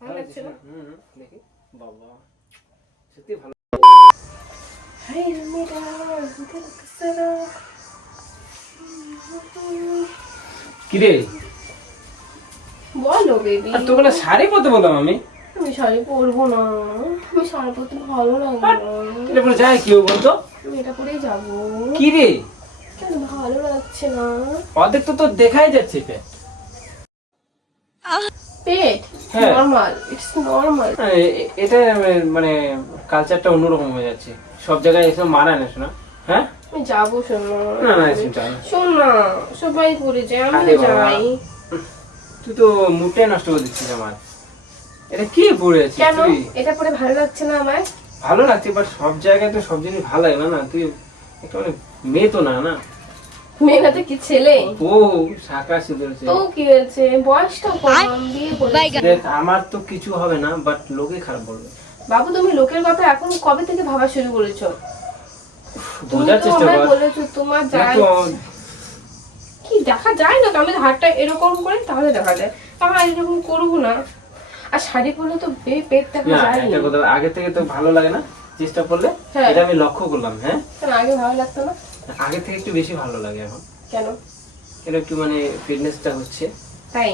ভালো লাগছে না? দেখি বাবা সত্যি ভালো। কিরে বলো বেবি। আর তোকে শাড়ি পরতে বললাম আমি। আমি শাড়ি পরবো না, আমি শাড়ি পরতে ভালো লাগে না। এটা পরে যাই কেউ বলতো? আমি এটা পরেই যাবো। কি রে কেন ভালো লাগছে না? অর্ধেক তো তোর দেখাই যাচ্ছে পেট। পেট নরমাল, ইটস নরমাল। এটা মানে কালচারটা অন্যরকম হয়ে যাচ্ছে, সব জায়গায় এসব মানায় না শোনা। হ্যাঁ আমি যাবো, শোনো না না চিন্তা না। শোন না, সবাই পরে যায়, আমি আরে বাবা, যাই। তুই তো মুডটাই নষ্ট করে দিচ্ছিস আমার। এটা কি পরে আছিস কেন তুই? এটা পরে ভালো লাগছে না আমার? ভালো লাগছে বাট সব জায়গায় তো সব জিনিস ভালো লাগে না। না তুই একটা মানে মেয়ে তো না। না মেয়েটা কি ছেলে? ও শাখা সিঁদুরেছে তো কি হয়েছে, বয়সটা কম, বিয়ে করেছে। দেখ আমার তো কিছু হবে না বাট লোকে খারাপ বলবে। বাবু তুমি লোকের কথা এখন কবে থেকে ভাবা শুরু করেছো? তুমি বোঝার তো চেষ্টা আমায় কর। বলেছো তোমার যাই কি দেখা যায় না, আমি হাতটা এরকম করে তাহলে দেখা যায়, আমি আর এরকম করবো না। আর শাড়ি পরলে তো পেট দেখা না যায় একটা কথা, আগে থেকে তো ভালো লাগে না চেষ্টা করলে। হ্যাঁ। এটা আমি লক্ষ্য করলাম। হ্যাঁ কেন আগে ভালো লাগতো না? আগে থেকে একটু বেশি ভালো লাগে এখন। কেন? কেন একটু মানে ফিটনেসটা হচ্ছে। তাই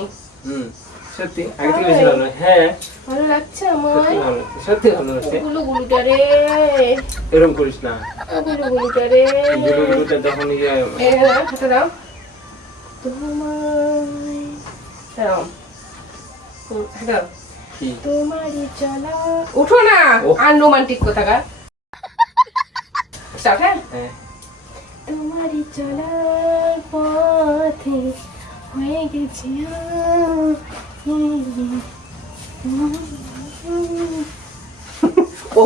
সত্যি আগে থেকে বেশি ভালো লাগে। হ্যাঁ ভালো লাগছে আমার। সত্যি ভালো লাগছে, সত্যি ভালো লাগছে। গুলো গুলোটা রে, এরকম করিস না। গুলো গুলোটা রে, গুলোটা যখন ইয়ে হাতে দাও তোমায়, দাও দাও কি তোমারই চলা। উঠো না, আর রোমান্টিক কোথাকার। স্টার্ট। হ্যাঁ, তোমারই চলার পথে হয়ে গেছি ও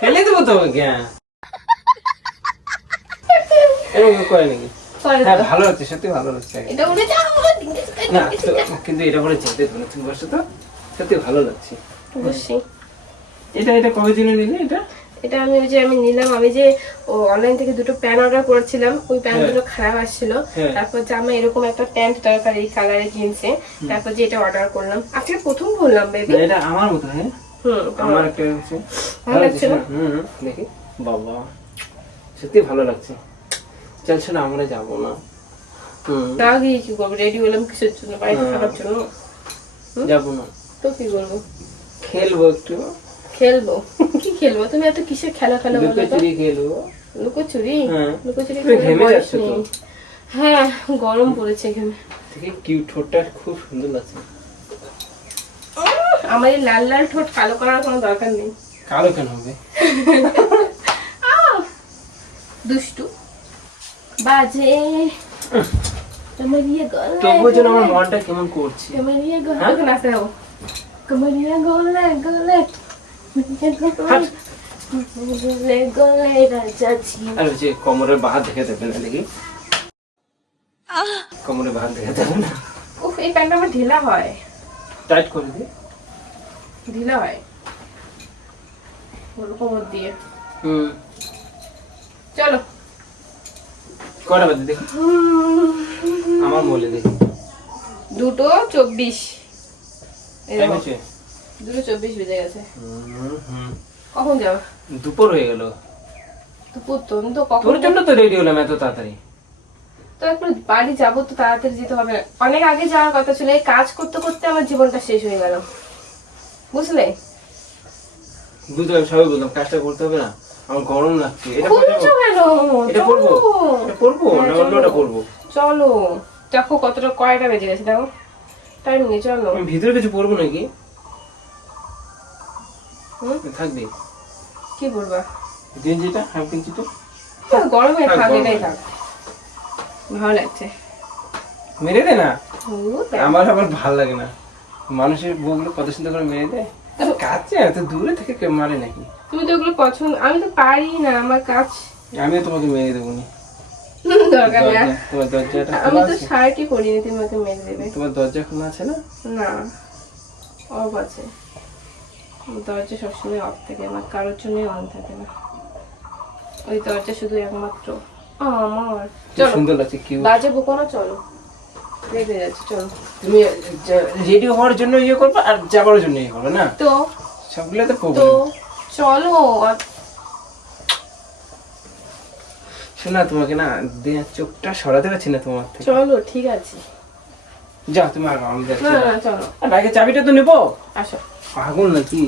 ফেলে দেবো তো জ্ঞান। এরকম করে নাকি? হ্যাঁ ভালো লাগছে, সত্যি ভালো লাগছে। এটা উড়ে যাও না কিন্তু এটা পরে যেতে তো তুমি বসে তো, সত্যি ভালো লাগছে। অবশ্যই। এটা কবে দিনে নিলে? এটা আমি নিলাম, আমি যে অনলাইন থেকে দুটো প্যান্ট অর্ডার করেছিলাম, ওই প্যান্ট দুটো খারাপ আসছিল। তারপর যে আমার এরকম একটা প্যান্ট দরকার এই কালারে জিন্সে, তারপর যে এটা অর্ডার করলাম। আজকে প্রথম বললাম বেবি। এটা আমার মতো। হ্যাঁ আমার একটা আছে, ভালো লাগছে না? দেখি বাবা সত্যি ভালো লাগছে। চল শোনা আমরা যাবো না। তাও গিয়ে কি করবো, রেডি হলাম কিসের জন্য? বাড়িতে থাকার জন্য? যাবো না তো কি করবো? খেলবো একটু। খেলবো? কি খেলবো? তুমি এত কিসের খেলা খেলা বলো তো? লুকোচুরি খেলবো। লুকোচুরি? লুকোচুরি তুমি ঘেমে যাচ্ছ তো। হ্যাঁ গরম পড়েছে এখানে। দেখি কিউট ঠোঁটটা খুব সুন্দর লাগছে। আমার এই লাল লাল ঠোঁট কালো করার কোনো দরকার নেই। কালো কেন হবে? দুষ্টু বাজে কমরিয়া গলা, তবুও যেন আমার মনটা কেমন করছে। কমরিয়া গলা নাচতে হবে। কমরিয়া গলা গলা গলে গলে রাজা জি। আর যে কোমরের বাহার দেখে দেবে না, দেখি কোমরের বাহার দেখে দেবে না। উফ এই প্যান্টটা আমার ঢিলা হয়। টাইট করে দি। ঢিলা হয় কোমর দিয়ে। চলো কটা বাজে দেখি আমার বলে দেখি। 2:24। টাইম আছে? 2:24 বেজে গেছে। কখন যাও? দুপুর হয়ে গেল। দুপুর তো, আমি তো কখন তোর জন্য তো রেডি হলাম এত তাড়াতাড়ি। তো একবার বাড়ি যাবো তো, তাড়াতাড়ি যেতে হবে। অনেক আগে যাওয়ার কথা ছিল, এই কাজ করতে করতে আমার জীবনটা শেষ হয়ে গেল, বুঝলে? বুঝতে পারছি, সবাই বললাম কাজটা করতে হবে না, আমার গরম লাগছে। এটা খুলছো কেন? এটা পরবো, এটা পরবো না অন্যটা পরবো? চলো দেখো কয়টা বেজে গেছে, দেখো টাইম নেই, চলো। আমি ভিতরে কিছু পরবো নাকি? থাকবি কি বলবা? গেঞ্জিটা হাফ গেঞ্জিটা গরমে থাক, এটাই থাক, ভালো লাগছে। মেরে দে না, আমার আবার ভালো লাগে না। মানুষের বউগুলো কত সুন্দর করে মেরে দেয়, কাছে এত দূরে থেকে কেউ মারে নাকি? তুমি তো ওগুলো পছন্দ, আমি তো পারি না, আমার কাজ। আমিও তোমাকে মেরে দেবো না, দরকার না। তোমার দরজাটা আমি তো শার্টই পরিনি, তুমি আমাকে মেরে দেবে? তোমার দরজা খোলা আছে না? না অফ আছে, দরজা সবসময় অফ থাকে, আমার কারোর জন্যই অন থাকে না। ওই দরজা শুধু একমাত্র আমার। চলো সুন্দর লাগছে, কিউট। বাজে বকো না, চলো। রেডি যাচ্ছে চলো। তুমি রেডি হওয়ার জন্য ইয়ে করবে আর যাবার জন্য ইয়ে করবে না, তো সবগুলো তো তো প্রবলেম। চলো। শোনা, তোমাকে না চোখটা সরাতে পারছি না তোমার থেকে। চলো ঠিক আছে। যাও তুমি আগে, আমি যাচ্ছি। না না চলো আর বাইকের চাবিটা তো নেবো। আসো। পাগল নাকি?